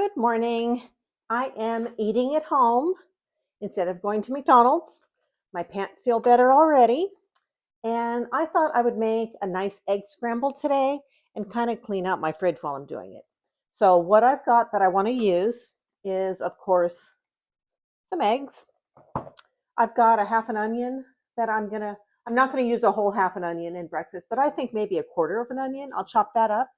Good morning. I am eating at home instead of going to McDonald's. My pants feel better already. And I thought I would make a nice egg scramble today and kind of clean out my fridge while I'm doing it. So, what I've got that I want to use is, of course, some eggs. I've got a half an onion that I'm not going to use a whole half an onion in breakfast, but I think maybe a quarter of an onion. I'll chop that up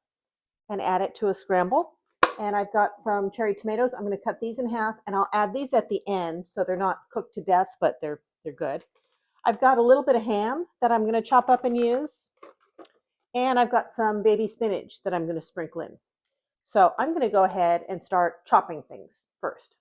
and add it to a scramble. And I've got some cherry tomatoes. I'm going to cut these in half and I'll add these at the end so they're not cooked to death, but they're good. I've got a little bit of ham that I'm going to chop up and use. And I've got some baby spinach that I'm going to sprinkle in. So I'm going to go ahead and start chopping things first.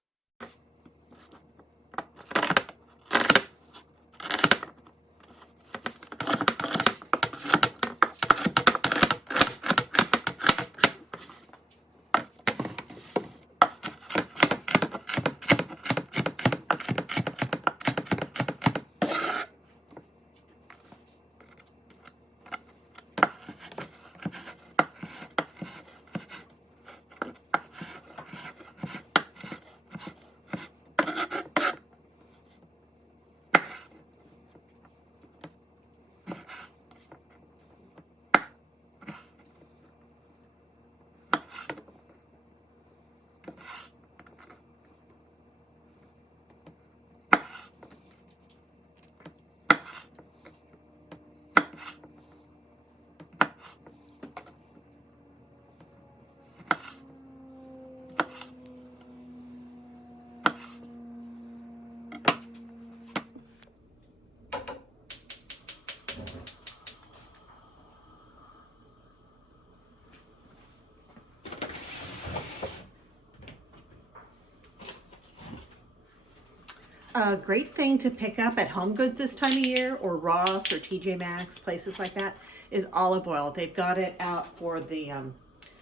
A great thing to pick up at Home Goods this time of year, or Ross or TJ Maxx, places like that, is olive oil. They've got it out for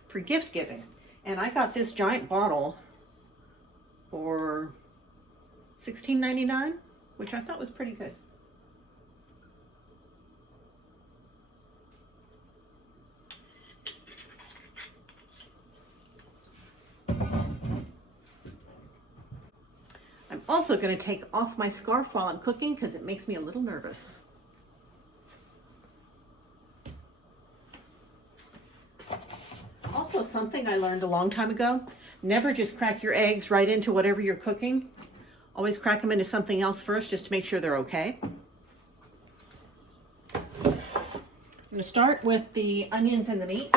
for gift giving, and I got this giant bottle for $16.99, which I thought was pretty good. I'm also going to take off my scarf while I'm cooking because it makes me a little nervous. Also, something I learned a long time ago, never just crack your eggs right into whatever you're cooking. Always crack them into something else first just to make sure they're okay. I'm going to start with the onions and the meat.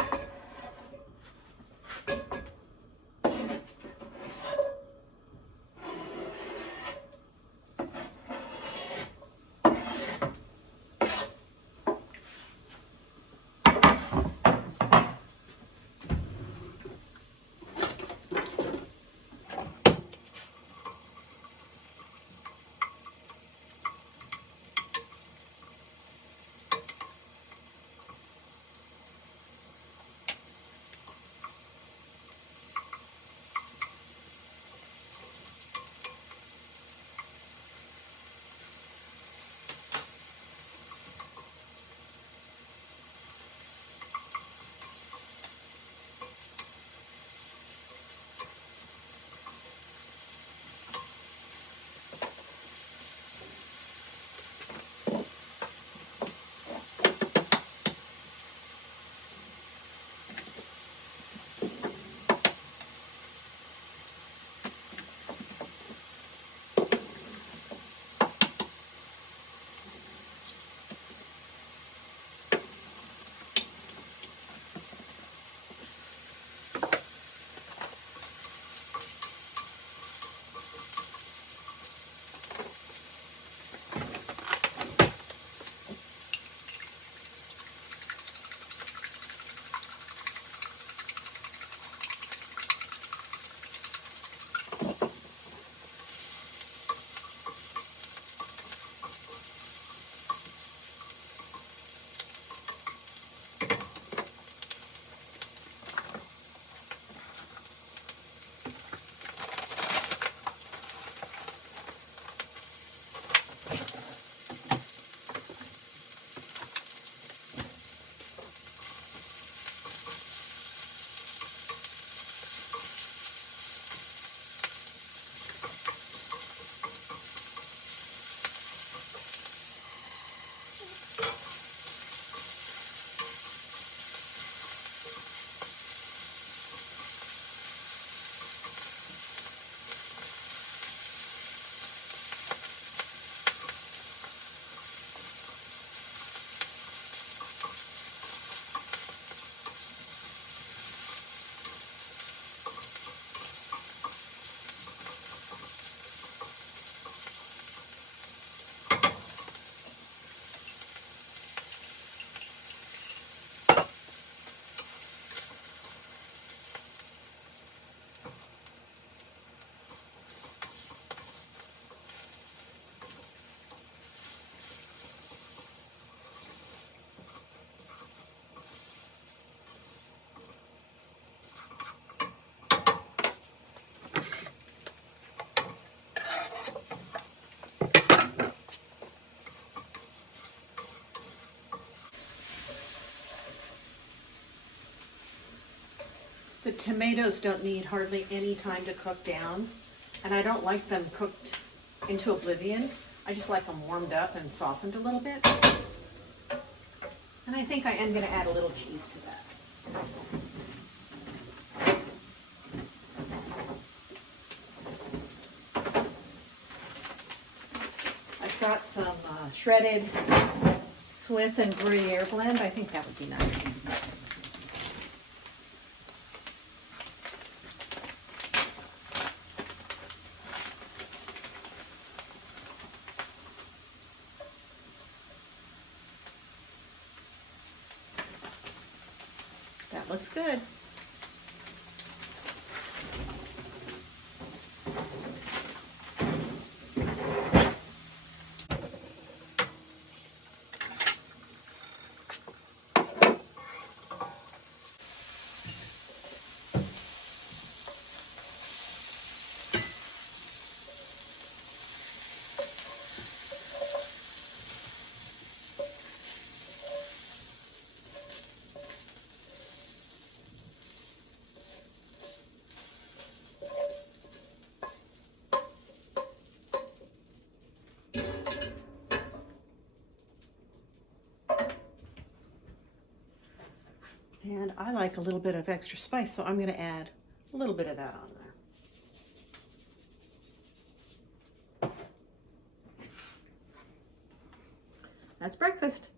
tomatoes don't need hardly any time to cook down, and I don't like them cooked into oblivion. I just like them warmed up and softened a little bit. And I think I am going to add a little cheese to that. I've got some shredded Swiss and Gruyere blend. I think that would be nice. That looks good. And I like a little bit of extra spice, so I'm going to add a little bit of that on there. That's breakfast.